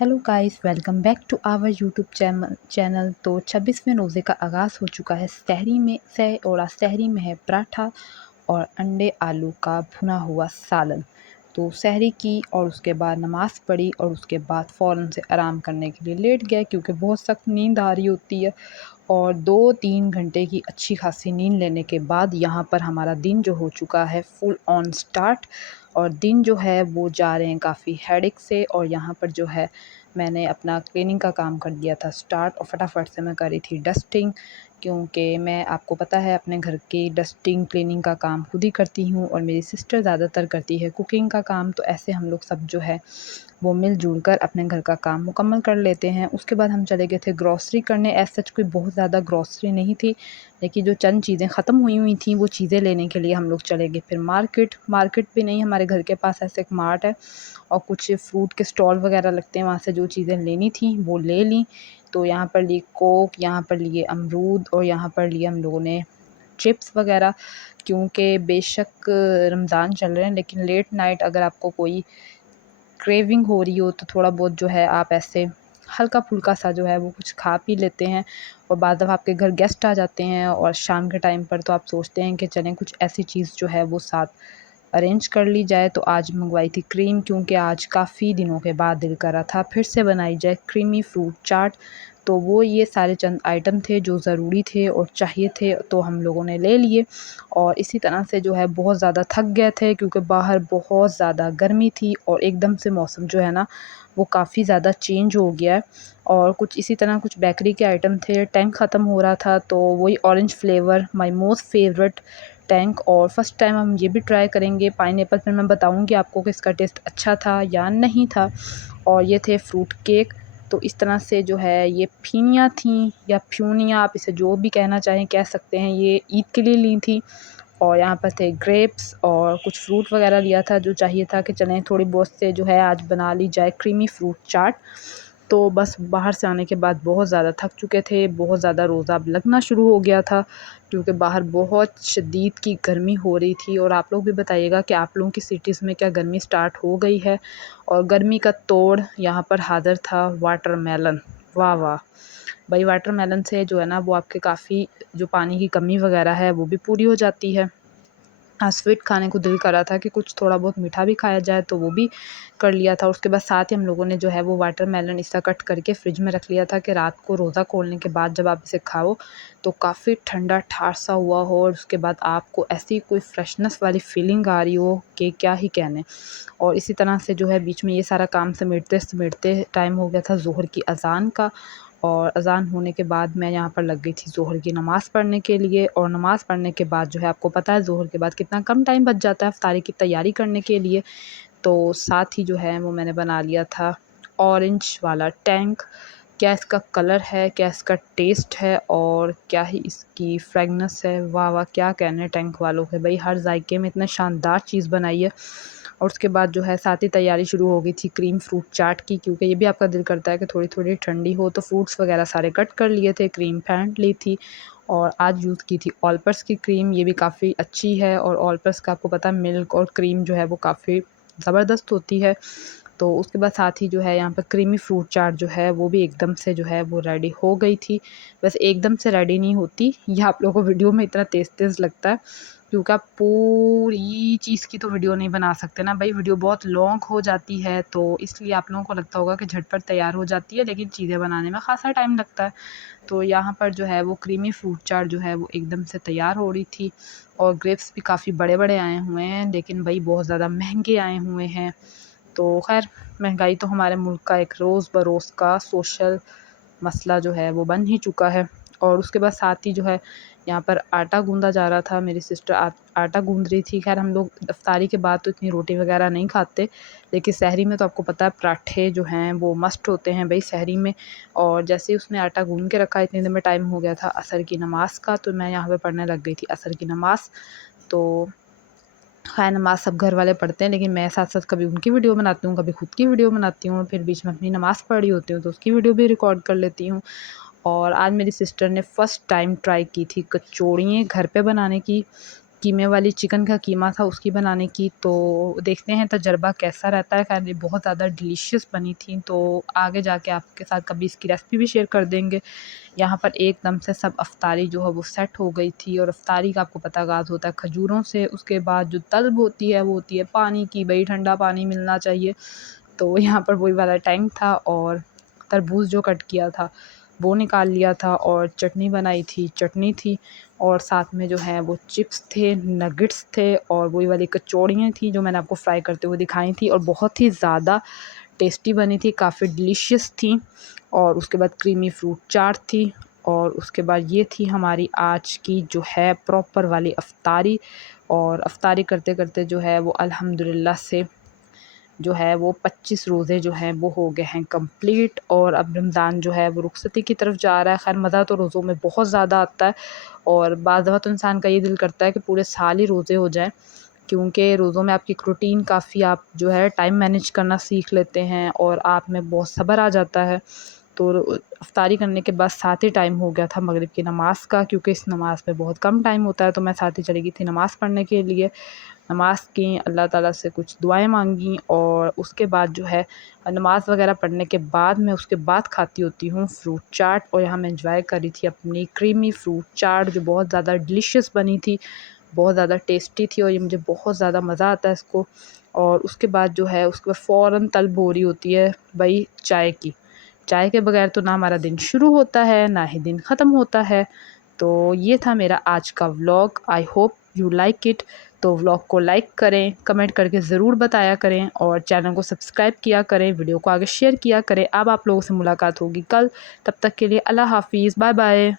Hello guys, welcome back to our YouTube channel. तो 26वें रोज़े का आगाज़ हो चुका है सहरी में से, और आज सहरी में है पराठा और अंडे आलू का भुना हुआ सालन। तो सहरी की और उसके बाद नमाज़ पढ़ी और उसके बाद फ़ौरन से आराम करने के लिए लेट गए, क्योंकि बहुत सख्त नींद आ रही होती है। और 2-3 घंटे की अच्छी खासी नींद लेने के बाद यहाँ पर हमारा दिन जो हो चुका है फुल ऑन स्टार्ट। और दिन जो है वो जा रहे हैं काफ़ी हेडेक से। और यहाँ पर जो है मैंने अपना क्लीनिंग का काम कर दिया था स्टार्ट, और फटाफट से मैं कर रही थी डस्टिंग, क्योंकि मैं, आपको पता है, अपने घर की डस्टिंग क्लीनिंग का काम खुद ही करती हूँ और मेरी सिस्टर ज़्यादातर करती है कुकिंग का काम। तो ऐसे हम लोग सब जो है वो मिलजुल कर अपने घर का काम मुकम्मल कर लेते हैं। उसके बाद हम चले गए थे ग्रॉसरी करने। एज़ सच कोई बहुत ज़्यादा ग्रॉसरी नहीं थी, लेकिन जो चंद चीज़ें ख़त्म हुई थी वो चीज़ें लेने के लिए हम लोग चले गए फिर मार्केट भी नहीं, हमारे घर के पास ऐसे एक मार्ट है और कुछ फ्रूट के स्टॉल वगैरह लगते हैं, वहाँ से जो चीज़ें लेनी थी वो ले ली। तो यहाँ पर ली कोक, यहाँ पर लिए अमरूद, और यहाँ पर लिए हम लोगों ने चिप्स वगैरह, क्योंकि बेशक रमज़ान चल रहे हैं लेकिन लेट नाइट अगर आपको कोई क्रेविंग हो रही हो तो थोड़ा बहुत जो है आप ऐसे हल्का फुल्का सा जो है वो कुछ खा पी लेते हैं। और बाद जब आपके घर गेस्ट आ जाते हैं और शाम के टाइम पर, तो आप सोचते हैं कि चलें कुछ ऐसी चीज़ जो है वो साथ अरेंज कर ली जाए। तो आज मंगवाई थी क्रीम, क्योंकि आज काफ़ी दिनों के बाद दिल कर रहा था फिर से बनाई जाए क्रीमी फ्रूट चाट। तो वो ये सारे चंद आइटम थे जो ज़रूरी थे और चाहिए थे, तो हम लोगों ने ले लिए। और इसी तरह से जो है बहुत ज़्यादा थक गए थे, क्योंकि बाहर बहुत ज़्यादा गर्मी थी और एकदम से मौसम जो है ना वो काफ़ी ज़्यादा चेंज हो गया है। और कुछ इसी तरह कुछ बेकरी के आइटम थे, टैंक ख़त्म हो रहा था, तो वही orange flavour my most favourite tank. और फर्स्ट टाइम हम ये भी ट्राई करेंगे पाइनएप्पल, फिर मैं बताऊंगी आपको कि इसका टेस्ट अच्छा था या नहीं था। और ये थे फ्रूट केक। तो इस तरह से जो है ये फीनियाँ थी या फ्यूनियाँ, आप इसे जो भी कहना चाहें कह सकते हैं, ये ईद के लिए ली थी। और यहाँ पर थे ग्रेप्स और कुछ फ्रूट वगैरह लिया था जो चाहिए था कि चलें थोड़ी बहुत से जो है आज बना ली जाए क्रीमी फ्रूट चाट। तो बस बाहर से आने के बाद बहुत ज़्यादा थक चुके थे, बहुत ज़्यादा रोज़ा अब लगना शुरू हो गया था, क्योंकि बाहर बहुत शदीद की गर्मी हो रही थी। और आप लोग भी बताइएगा कि आप लोगों की सिटीज़ में क्या गर्मी स्टार्ट हो गई है। और गर्मी का तोड़ यहाँ पर हाज़िर था वाटरमेलन। वाह वाह भाई, वाटरमेलन से जो है ना वो आपके काफ़ी जो पानी की कमी वगैरह है वो भी पूरी हो जाती है। स्वीट खाने को दिल कर रहा था कि कुछ थोड़ा बहुत मीठा भी खाया जाए, तो वो भी कर लिया था। उसके बाद साथ ही हम लोगों ने जो है वो वाटरमेलन इसका कट करके फ्रिज में रख लिया था कि रात को रोज़ा खोलने के बाद जब आप इसे खाओ तो काफ़ी ठंडा ठार सा हुआ हो, और उसके बाद आपको ऐसी कोई फ्रेशनेस वाली फीलिंग आ रही हो कि क्या ही कहने। और इसी तरह से जो है बीच में ये सारा काम समेटते टाइम हो गया था ज़ोहर की अज़ान का। और अज़ान होने के बाद मैं यहाँ पर लग गई थी ज़ोहर की नमाज़ पढ़ने के लिए। और नमाज़ पढ़ने के बाद जो है आपको पता है ज़ोहर के बाद कितना कम टाइम बच जाता है इफ्तारी की तैयारी करने के लिए। तो साथ ही जो है वो मैंने बना लिया था ऑरेंज वाला टैंक। क्या इसका कलर है, क्या इसका टेस्ट है, और क्या ही इसकी फ्रेगनेंस है। वाह वाह, क्या कहने टैंक वालों के, भाई हर जायके में इतना शानदार चीज़ बनाई है। और उसके बाद जो है साथ ही तैयारी शुरू हो गई थी क्रीम फ्रूट चाट की, क्योंकि ये भी आपका दिल करता है कि थोड़ी थोड़ी ठंडी हो। तो फ्रूट्स वगैरह सारे कट कर लिए थे, क्रीम फेंट ली थी, और आज यूज़ की थी ऑलपर्स की क्रीम। ये भी काफ़ी अच्छी है, और ऑलपर्स का आपको पता है मिल्क और क्रीम जो है वो काफ़ी ज़बरदस्त होती है। तो उसके बाद साथ ही जो है यहाँ पर क्रीमी फ्रूट चाट जो है वो भी एकदम से जो है वो रेडी हो गई थी। बस एकदम से रेडी नहीं होती, ये आप लोगों को वीडियो में इतना तेज़ लगता है, क्योंकि आप पूरी चीज़ की तो वीडियो नहीं बना सकते ना भाई, वीडियो बहुत लॉन्ग हो जाती है। तो इसलिए आप लोगों को लगता होगा कि झटपट तैयार हो जाती है, लेकिन चीज़ें बनाने में ख़ासा टाइम लगता है। तो यहाँ पर जो है वो क्रीमी फ्रूट चाट जो है वो एकदम से तैयार हो रही थी। और ग्रेप्स भी काफ़ी बड़े बड़े आए हुए हैं, लेकिन भाई बहुत ज़्यादा महंगे आए हुए हैं। तो खैर, महंगाई तो हमारे मुल्क का एक रोज़ बरोज़ का सोशल मसला जो है वो बन ही चुका है। और उसके बाद साथ ही जो है यहाँ पर आटा गूँधा जा रहा था, मेरी सिस्टर आटा गूँध रही थी। खैर हम लोग इफ्तारी के बाद तो इतनी रोटी वगैरह नहीं खाते, लेकिन सहरी में तो आपको पता है पराठे जो हैं वो मस्ट होते हैं भाई सहरी में। और जैसे ही उसने आटा गूँध के रखा, इतने देर में टाइम हो गया था असर की नमाज़ का, तो मैं यहाँ पे पढ़ने लग गई थी असर की नमाज़। तो खैर नमाज़ सब घर वाले पढ़ते हैं, लेकिन मैं साथ-साथ कभी उनकी वीडियो बनाती हूँ, कभी खुद की वीडियो बनाती हूँ, फिर बीच में अपनी नमाज़ पढ़ रही होती हूँ तो उसकी वीडियो भी रिकॉर्ड कर लेती हूँ। और आज मेरी सिस्टर ने फ़र्स्ट टाइम ट्राई की थी कचौड़ियाँ घर पे बनाने की। कीमे वाली चिकन का कीमा था उसकी बनाने की। तो देखते हैं तजर्बा कैसा रहता है। ख़ैर ये बहुत ज़्यादा डिलीशियस बनी थी, तो आगे जाके आपके साथ कभी इसकी रेसिपी भी शेयर कर देंगे। यहाँ पर एकदम से सब अफ्तारी जो है वो सेट हो गई थी, और अफ्तारी का आपको पता आगाज़ होता है खजूरों से। उसके बाद जो तलब होती है वो होती है पानी की, भई ठंडा पानी मिलना चाहिए। तो यहाँ पर वही वाला टाइम था, और तरबूज जो कट किया था वो निकाल लिया था, और चटनी बनाई थी, चटनी थी, और साथ में जो है वो चिप्स थे, नगेट्स थे, और वही वाली कचौड़ियाँ थी जो मैंने आपको फ्राई करते हुए दिखाई थी, और बहुत ही ज़्यादा टेस्टी बनी थी, काफ़ी डिलीशियस थी। और उसके बाद क्रीमी फ्रूट चाट थी, और उसके बाद ये थी हमारी आज की जो है प्रॉपर वाली अफ्तारी। और अफ्तारी करते करते जो है वो अल्हम्दुलिल्लाह से जो है वो 25 रोज़े जो हैं वो हो गए हैं कंप्लीट, और अब रमज़ान जो है वो रुखसती की तरफ जा रहा है। ख़ैर मज़ा तो रोज़ों में बहुत ज़्यादा आता है, और बाज़ दफ़ा तो इंसान का ये दिल करता है कि पूरे साल ही रोज़े हो जाएँ, क्योंकि रोज़ों में आपकी एक रूटीन काफ़ी, आप जो है टाइम मैनेज करना सीख लेते हैं, और आप में बहुत सब्र आ जाता है। तो इफ्तारी करने के बाद साथ ही टाइम हो गया था मगरिब की नमाज़ का, क्योंकि इस नमाज़ में बहुत कम टाइम होता है, तो मैं साथ ही चली गई थी नमाज़ पढ़ने के लिए। नमाज़ की, अल्लाह ताला से कुछ दुआएँ मांगी, और उसके बाद जो है नमाज़ वग़ैरह पढ़ने के बाद मैं उसके बाद खाती होती हूँ फ्रूट चाट। और यहाँ मैं एंजॉय कर रही थी अपनी क्रीमी फ्रूट चाट, जो बहुत ज़्यादा डिलीशियस बनी थी, बहुत ज़्यादा टेस्टी थी, और ये मुझे बहुत ज़्यादा मज़ा आता है इसको। और उसके बाद जो है उसके बाद फ़ौरन तलब हो रही होती है भई चाय की। चाय के बगैर तो ना हमारा दिन शुरू होता है, ना ही दिन ख़त्म होता है। तो ये था मेरा आज का vlog. I hope you like it. तो व्लॉग को लाइक करें, कमेंट करके ज़रूर बताया करें, और चैनल को सब्सक्राइब किया करें, वीडियो को आगे शेयर किया करें। अब आप लोगों से मुलाकात होगी कल, तब तक के लिए अल्लाह हाफ़िज़, बाय बाय।